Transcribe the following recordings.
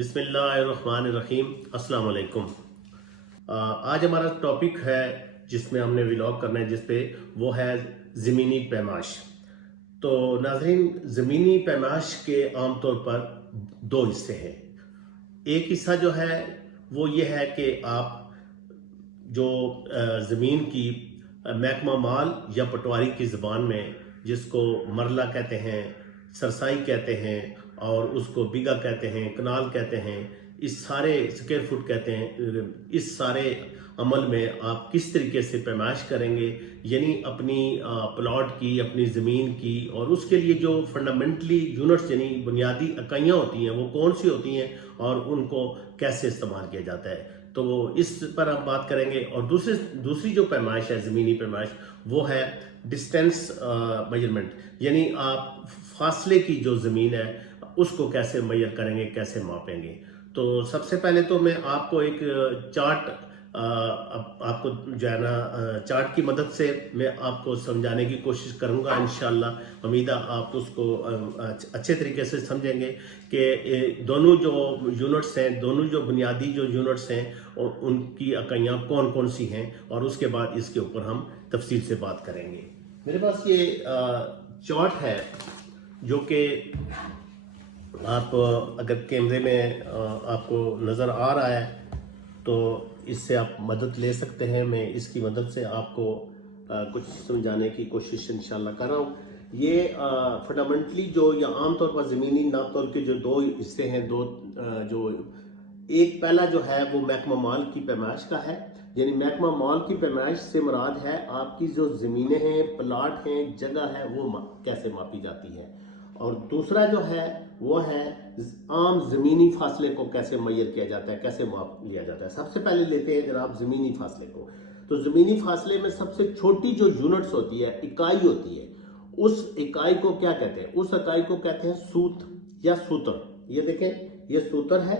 बिस्मिल्लाहिर्रहमानिर्रहीम अस्सलाम वालेकुम। आज हमारा टॉपिक है जिसमें हमने व्लॉग करना है जिसपे वो है ज़मीनी पैमाश। तो नाज़रीन, ज़मीनी पैमाश के आम तौर पर दो हिस्से हैं। एक हिस्सा जो है वो ये है कि आप जो ज़मीन की महकमा माल या पटवारी की ज़बान में जिसको मरला कहते हैं, सरसाई कहते हैं और उसको बीघा कहते हैं, कनाल कहते हैं, इस सारे स्क्वायर फुट कहते हैं, इस सारे अमल में आप किस तरीके से पैमाइश करेंगे, यानी अपनी प्लॉट की, अपनी ज़मीन की, और उसके लिए जो फंडामेंटली यूनिट्स यानी बुनियादी इकाइयाँ होती हैं वो कौन सी होती हैं और उनको कैसे इस्तेमाल किया जाता है, तो इस पर हम बात करेंगे। और दूसरी जो पैमाइश है, ज़मीनी पैमाइश, वो है डिस्टेंस मेजरमेंट, यानी आप फासले की जो ज़मीन है उसको कैसे मेजर करेंगे, कैसे मापेंगे। तो सबसे पहले तो मैं आपको एक चार्ट आपको जो है ना चार्ट की मदद से मैं आपको समझाने की कोशिश करूंगा। इंशाल्लाह उम्मीद है आप उसको अच्छे तरीके से समझेंगे कि दोनों जो यूनिट्स हैं, दोनों जो बुनियादी जो यूनिट्स हैं उनकी इकाइयाँ कौन कौन सी हैं, और उसके बाद इसके ऊपर हम तफसील से बात करेंगे। मेरे पास ये चार्ट है जो कि आप अगर कैमरे में आपको नज़र आ रहा है तो इससे आप मदद ले सकते हैं। मैं इसकी मदद से आपको कुछ समझाने की कोशिश इंशाल्लाह कर रहा हूँ। ये फंडामेंटली जो या आम तौर पर ज़मीनी नाप तौल के जो दो हिस्से हैं, जो एक पहला जो है वो महकमा माल की पैमाइश का है, यानी महकमा माल की पैमाइश से मुराद है आपकी जो ज़मीनें हैं, प्लाट हैं, जगह है, वो कैसे मापी जाती है। और दूसरा जो है वो है आम ज़मीनी फासले को कैसे मैयर किया जाता है, कैसे माप लिया जाता है। सबसे पहले लेते हैं जनाब ज़मीनी फासले को। तो ज़मीनी फासले में सबसे छोटी जो यूनिट्स होती है, इकाई होती है, उस इकाई को क्या कहते हैं? उस इकाई को कहते हैं सूत या सूतर। ये देखें, ये सूतर है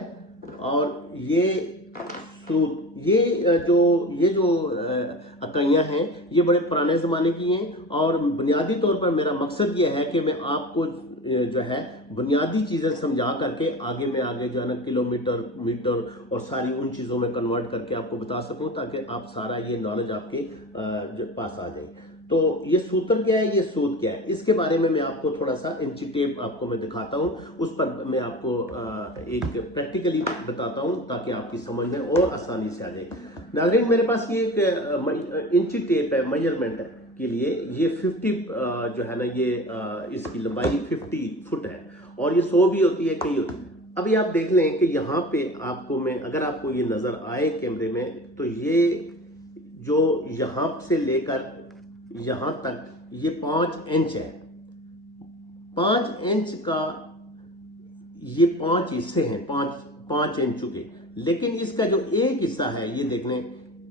और ये सूत। ये जो इकाइयाँ हैं ये बड़े पुराने ज़माने की हैं, और बुनियादी तौर पर मेरा मकसद ये है कि मैं आपको जो है बुनियादी चीज़ें समझा करके आगे जो है ना किलोमीटर, मीटर और सारी उन चीज़ों में कन्वर्ट करके आपको बता सकूं, ताकि आप सारा ये नॉलेज आपके पास आ जाए। तो ये सूत्र क्या है, ये सूत क्या है, इसके बारे में मैं आपको थोड़ा सा इंची टेप आपको मैं दिखाता हूँ, उस पर मैं आपको एक प्रैक्टिकली बताता हूँ ताकि आपकी समझ में और आसानी से आ जाए। नाज़रीन, मेरे पास ये एक इंची टेप है, मेजरमेंट है के लिए। ये 50 जो है ना ये इसकी लंबाई 50 फुट है, और ये 100 भी होती है, कई होती है। अभी आप देख लें कि यहाँ पे आपको मैं, अगर आपको ये नज़र आए कैमरे में, तो ये जो यहाँ से लेकर यहाँ तक ये 5 इंच है। 5 इंच का ये 5 हिस्से हैं, 5 इंच के। लेकिन इसका जो एक हिस्सा है, ये देख लें,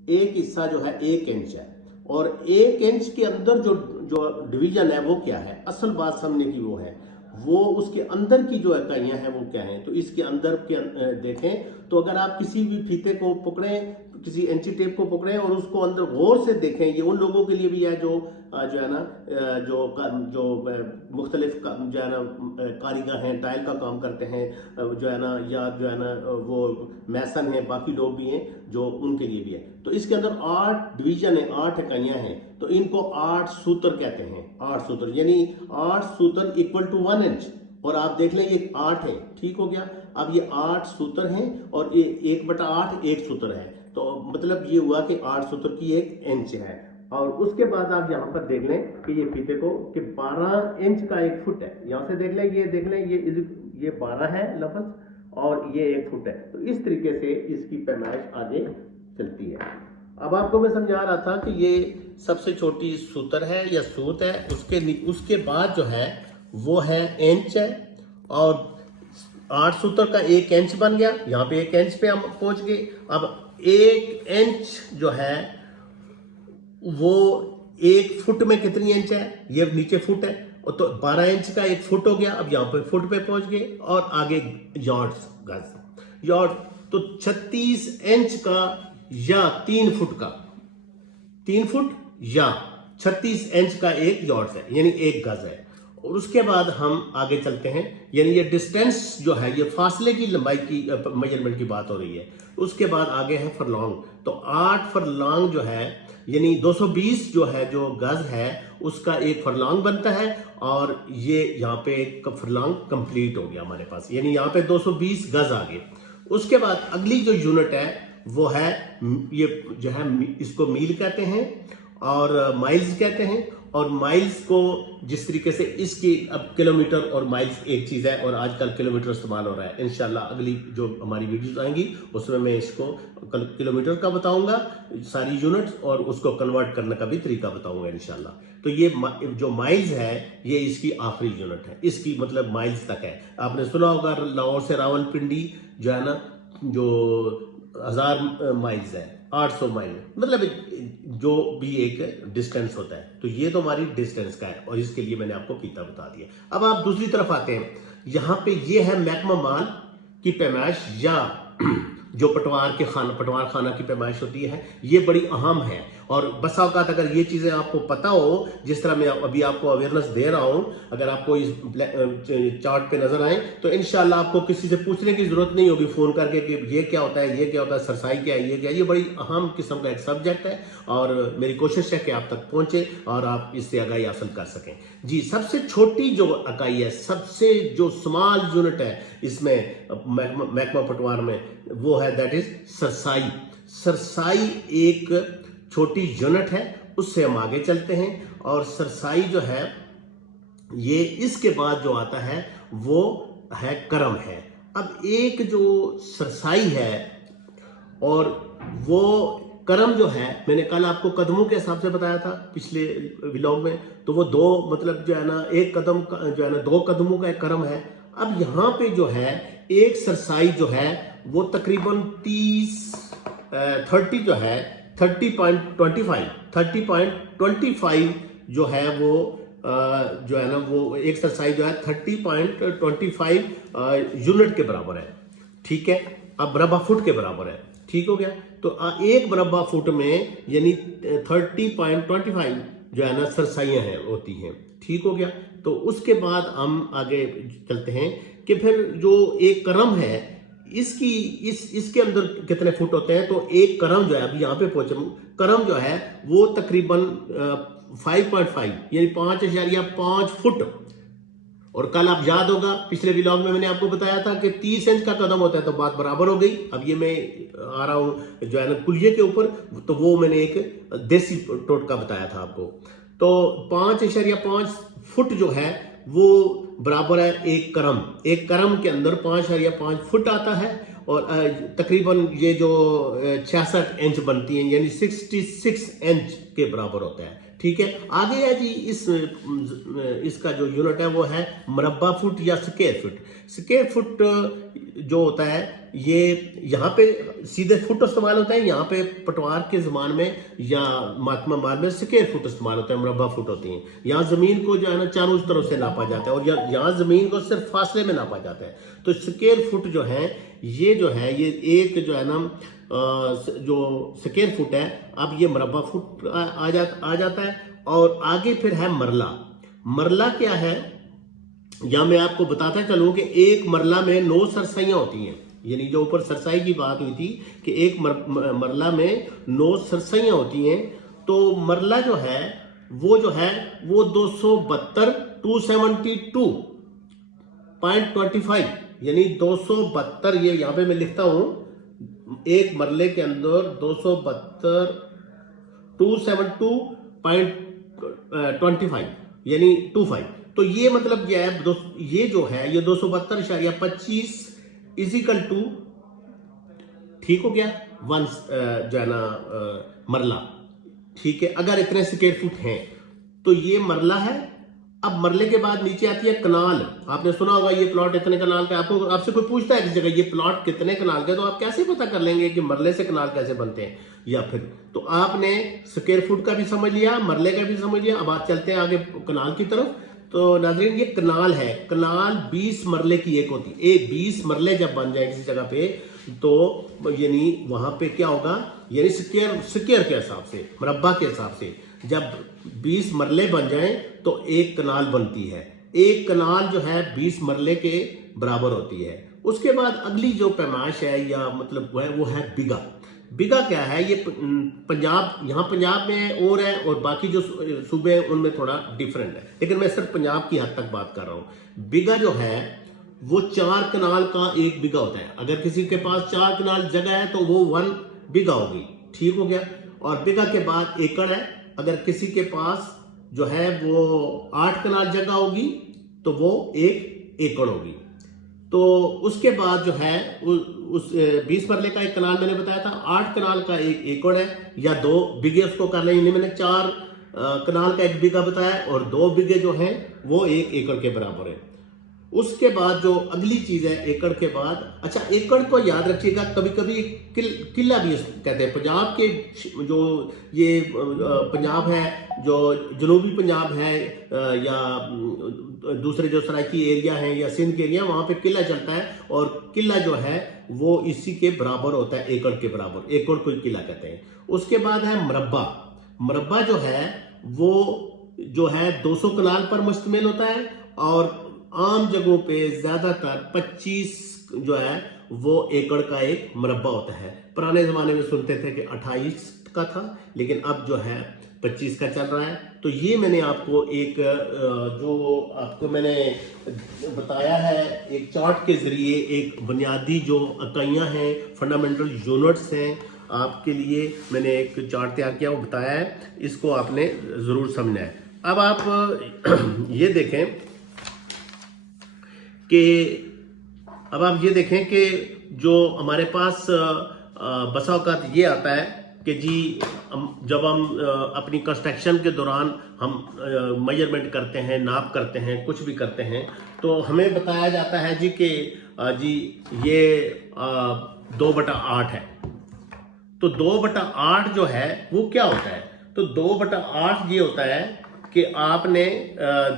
एक हिस्सा जो है 1 इंच है, और 1 इंच के अंदर जो डिवीजन है वो क्या है, असल बात समझने की वो है, वो उसके अंदर की जो इकाइयाँ हैं वो क्या हैं। तो इसके अंदर के देखें तो अगर आप किसी भी फीते को पकड़ें, किसी इंची टेप को पकड़ें और उसको अंदर गौर से देखें, ये उन लोगों के लिए भी है जो है ना जो मुख्तलिफ जो है ना कारीगर हैं, टाइल का काम करते हैं, जो है ना, या जो है ना वो मैसन हैं, बाकी लोग भी हैं जो उनके लिए भी है। तो इसके अंदर 8 डिवीजन है, 8 इकाइयाँ हैं, तो इनको 8 सूत्र कहते हैं। 8 सूत्र यानी 8 सूत्र इक्वल टू 1 इंच। और आप देख लें ये 8 है, ठीक हो गया। अब ये 8 सूत्र हैं और ये 1/8 एक सूत्र है, तो मतलब ये हुआ कि 8 सूत्र की 1 इंच है। और उसके बाद आप यहाँ पर देख लें कि ये फीते को कि 12 इंच का 1 फुट है। यहाँ से देख लें, ये देख लें, ये 12 है लफ्ज, और ये 1 फुट है। तो इस तरीके से इसकी पैमाइश आगे चलती है। अब आपको मैं समझा रहा था कि ये सबसे छोटी सूत्र है या सूत है। उसके बाद जो है वो है इंच है, और 8 सूत्र का 1 इंच बन गया। यहाँ पे 1 इंच पे हम पहुंच गए। अब 1 इंच जो है वो 1 फुट में कितनी इंच है, ये नीचे फुट है, और तो 12 इंच का 1 फुट हो गया। अब यहाँ पे फुट पे पहुंच गए, और आगे यार्ड्स, गज, यार्ड। तो 36 इंच का या 3 फुट का, 3 फुट या 36 इंच का 1 यार्ड है, यानी 1 गज है। और उसके बाद हम आगे चलते हैं, यानी ये डिस्टेंस जो है, ये फासले की लंबाई की मेजरमेंट की बात हो रही है। उसके बाद आगे है फरलॉन्ग। तो 8 फरलॉन्ग जो है, यानी 220 जो है, जो गज है, उसका एक फरलॉन्ग बनता है। और ये यहाँ पे एक फरलॉन्ग कंप्लीट हो गया हमारे पास, यानी यहाँ पे 220 गज आ गए। उसके बाद अगली जो यूनिट है वो है, ये जो है इसको मील कहते हैं और माइल्स कहते हैं। और माइल्स को जिस तरीके से इसकी, अब किलोमीटर और माइल्स एक चीज है, और आजकल किलोमीटर इस्तेमाल हो रहा है। इंशाल्लाह अगली जो हमारी वीडियोस आएंगी उसमें मैं इसको किलोमीटर का बताऊंगा, सारी यूनिट्स, और उसको कन्वर्ट करने का भी तरीका बताऊंगा इंशाल्लाह। तो ये जो माइल्स है, ये इसकी आखिरी यूनिट है, इसकी मतलब माइल्स तक है। आपने सुना होगा लाहौर से रावलपिंडी जो है ना, जो 1000 माइल्स है, 800 माइल, मतलब जो भी एक डिस्टेंस होता है। तो ये तो हमारी डिस्टेंस का है, और इसके लिए मैंने आपको फीता बता दिया। अब आप दूसरी तरफ आते हैं, यहां पे ये है महकमा माल की पैमाइश, या जो पटवार खाना की पैमाइश होती है, ये बड़ी अहम है। और बसा औकात अगर ये चीजें आपको पता हो, जिस तरह मैं अभी आपको अवेयरनेस दे रहा हूं, अगर आपको इस चार्ट पे नजर आए, तो इंशाल्लाह आपको किसी से पूछने की जरूरत नहीं होगी फोन करके कि ये क्या होता है, ये क्या होता है, सरसाई क्या है, ये क्या है। ये बड़ी अहम किस्म का एक सब्जेक्ट है, और मेरी कोशिश है कि आप तक पहुंचे और आप इससे आगाही हासिल कर सकें। जी, सबसे छोटी जो इकाई है, सबसे जो स्मॉल यूनिट है इसमें महकमा पटवार में, वो है दैट इज सरसाई। सरसाई एक छोटी यूनिट है, उससे हम आगे चलते हैं। और सरसाई जो है, ये इसके बाद जो आता है वो है करम है। अब एक जो सरसाई है और वो करम जो है, मैंने कल आपको कदमों के हिसाब से बताया था पिछले व्लॉग में, तो वो दो, मतलब जो है ना, एक कदम का जो है ना, 2 कदमों का एक करम है। अब यहां पे जो है एक सरसाई जो है वो तकरीबन 30 जो है 30.25 जो है वो जो है ना, वो एक सरसाई जो है 30.25 यूनिट के बराबर है। ठीक है, अब मरबा फुट के बराबर है। ठीक हो गया। तो एक मरबा फुट में यानी 30.25 जो है ना सरसाइयां हैं होती हैं। ठीक हो गया। तो उसके बाद हम आगे चलते हैं कि फिर जो एक करम है, इसके अंदर कितने फुट होते हैं। तो एक करम जो है, अभी यहां पे पहुंचे, करम जो है वो तकरीबन 5.5 यानी 5.5 फुट। और कल आप याद होगा पिछले व्लॉग में मैंने आपको बताया था कि 30 इंच का कदम होता है, तो बात बराबर हो गई। अब ये मैं आ रहा हूं जो है ना कुलिये के ऊपर, तो वो मैंने एक देसी टोटका बताया था आपको। तो 5.5 फुट जो है वो बराबर है एक करम। एक करम के अंदर 5.5 फुट आता है, और तकरीबन ये जो 66 इंच बनती है, यानी 66 इंच के बराबर होता है। ठीक है। आगे है जी, इसका जो यूनिट है वो है मरबा फुट या स्क्वायर फुट। स्क्वायर फुट जो होता है, ये यहाँ पे सीधे फुट इस्तेमाल होता है, यहाँ पे पटवार के जमान में या महकमा माल में स्क्वायर फुट इस्तेमाल होता है, मरबा फुट होती है। यहाँ जमीन को जो है ना चारों तरफ से नापा जाता है, और यहाँ जमीन को सिर्फ फासले में नापा जाता है। तो स्क्वायर फुट जो है, ये जो है, ये एक जो है ना जो स्क्वायर फुट है, अब ये मरबा फुट आ जाता है। और आगे फिर है मरला। मरला क्या है, या मैं आपको बताता चलूं कि एक मरला में 9 सरसाइयां होती हैं। यानी जो ऊपर सरसाई की बात हुई थी कि एक मरला में 9 सरसाइयां होती हैं। तो मरला जो है वो 272.25 यानी 272, ये यहां पे मैं लिखता हूं, एक मरले के अंदर 272.25 यानी 25। तो ये मतलब क्या है, ये जो है ये 272.25 इजिकल टू, ठीक हो गया, 1 जो है ना मरला। ठीक है, अगर इतने स्क्वायर फुट हैं तो ये मरला है। अब मरले के बाद नीचे आती है कनाल। आपने सुना होगा ये प्लॉट इतने कनाल का, आपसे कोई पूछता है किसी जगह ये प्लॉट कितने कनाल का, तो आप कैसे पता कर लेंगे कि मरले से कनाल कैसे बनते हैं। या फिर तो आपने स्क्वायर फुट का भी समझ लिया, मरले का भी समझ लिया। अब आप चलते हैं आगे कनाल की तरफ। तो नाज़रीन, ये कनाल है। कनाल 20 मरले की एक होती है। 20 मरले जब बन जाए किसी जगह पे, तो यानी वहां पे क्या होगा, यानी स्क्वायर के हिसाब से, मरब्बा के हिसाब से जब 20 मरले बन जाएं तो एक कनाल बनती है। एक कनाल जो है 20 मरले के बराबर होती है। उसके बाद अगली जो पैमाइश है या मतलब वो है बिगा। बिगा क्या है, ये पंजाब, यहाँ पंजाब में और है और बाकी जो सूबे हैं उनमें थोड़ा डिफरेंट है, लेकिन मैं सिर्फ पंजाब की हद तक बात कर रहा हूँ। बिगा जो है वो 4 कनाल का एक बिगा होता है। अगर किसी के पास 4 कनाल जगह है तो वो 1 बिगा होगी, ठीक हो गया। और बिगा के बाद एकड़ है। अगर किसी के पास जो है वो 8 कनाल जगह होगी तो वो 1 एकड़ होगी। तो उसके बाद जो है उस 20 मरले का एक कनाल मैंने बताया था, 8 कनाल का एक एकड़ है या 2 बिगे उसको कर लेंगे। मैंने 4 कनाल का एक बिगा बताया और 2 बिगे जो है वो 1 एकड़ के बराबर है। उसके बाद जो अगली चीज है एकड़ के बाद, अच्छा एकड़ को याद रखिएगा, कभी कभी किला भी कहते हैं। पंजाब के जो ये पंजाब है, जो जनूबी पंजाब है या दूसरे जो सराइकी एरिया है या सिंध के एरिया, वहां पे किला चलता है और किला जो है वो इसी के बराबर होता है, एकड़ के बराबर, एकड़ को किला कहते हैं। उसके बाद है मरब्बा। मरब्बा जो है वो जो है 200 कनाल पर मुश्तमिल होता है और आम जगहों पे ज्यादातर 25 जो है वो एकड़ का एक मरब्बा होता है। पुराने जमाने में सुनते थे कि 28 का था, लेकिन अब जो है 25 का चल रहा है। तो ये मैंने आपको एक जो आपको मैंने बताया है एक चार्ट के जरिए, एक बुनियादी जो इकाइयां हैं, फंडामेंटल यूनिट्स हैं, आपके लिए मैंने एक चार्ट तैयार किया, वो बताया है, इसको आपने जरूर समझना है। अब आप ये देखें कि अब आप ये देखें कि जो हमारे पास बसा औकात ये आता है कि जी जब हम अपनी कंस्ट्रक्शन के दौरान हम मेजरमेंट करते हैं, नाप करते हैं, कुछ भी करते हैं, तो हमें बताया जाता है जी कि जी ये 2/8 है। तो 2/8 जो है वो क्या होता है? तो 2/8 ये होता है कि आपने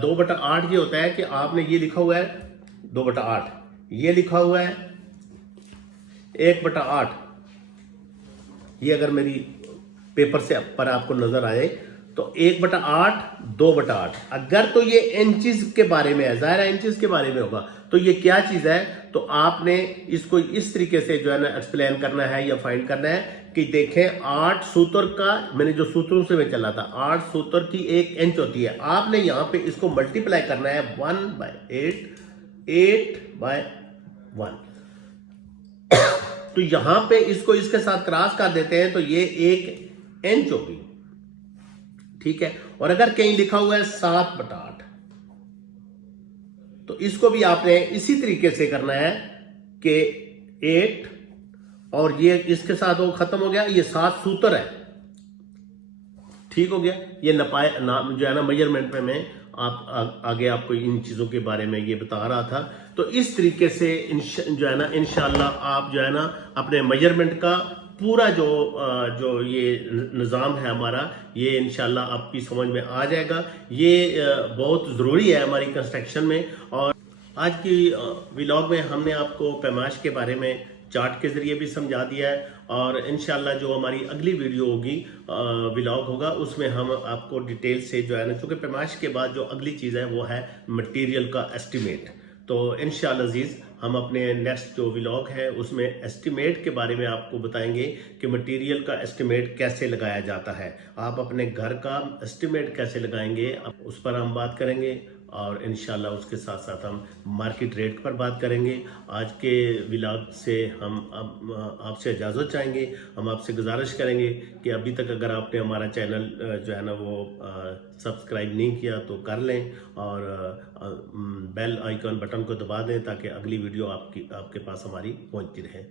2/8 ये होता है कि आपने ये लिखा हुआ है 2/8, ये लिखा हुआ है 1/8। ये अगर मेरी पेपर से पर आपको नजर आए तो 1/8, 2/8। अगर तो ये इंचेस के बारे में है, ज़ाहिर है इंचेस के बारे में होगा, तो ये क्या चीज है? तो आपने इसको इस तरीके से जो है ना एक्सप्लेन करना है या फाइंड करना है कि देखें 8 सूत्र का, मैंने जो सूत्रों से मैं चला था, 8 सूत्र की 1 इंच होती है। आपने यहां पे इसको मल्टीप्लाई करना है 1/8, 8/1। तो यहां पे इसको इसके साथ क्रॉस कर देते हैं तो ये 1 इंच होगी, ठीक है। और अगर कहीं लिखा हुआ है 7/8, तो इसको भी आपने इसी तरीके से करना है कि 8 और ये इसके साथ वो खत्म हो गया, ये 7 सूत्र है, ठीक हो गया। ये जो है ना मेजरमेंट में मैं आगे आपको इन चीजों के बारे में ये बता रहा था। तो इस तरीके से जो है ना इंशाल्लाह आप जो है ना अपने मेजरमेंट का पूरा जो ये निज़ाम है हमारा, ये इंशाल्लाह आपकी समझ में आ जाएगा। ये बहुत ज़रूरी है हमारी कंस्ट्रक्शन में। और आज की व्लॉग में हमने आपको पैमाइश के बारे में चार्ट के जरिए भी समझा दिया है और इंशाल्लाह जो हमारी अगली वीडियो होगी, व्लॉग होगा, उसमें हम आपको डिटेल से जो है ना, चूंकि पैमाइश के बाद जो अगली चीज़ है वो है मटेरियल का एस्टिमेट। तो इंशाल्लाह अजीज़ हम अपने नेक्स्ट जो व्लॉग है उसमें एस्टिमेट के बारे में आपको बताएंगे कि मटेरियल का एस्टिमेट कैसे लगाया जाता है। आप अपने घर का एस्टिमेट कैसे लगाएंगे, उस पर हम बात करेंगे और इंशाल्लाह उसके साथ साथ हम मार्केट रेट पर बात करेंगे। आज के व्लॉग से हम अब आपसे इजाज़त चाहेंगे। हम आपसे गुजारिश करेंगे कि अभी तक अगर आपने हमारा चैनल जो है ना वो सब्सक्राइब नहीं किया तो कर लें और बेल आइकन बटन को दबा दें ताकि अगली वीडियो आपके पास हमारी पहुंचती रहे।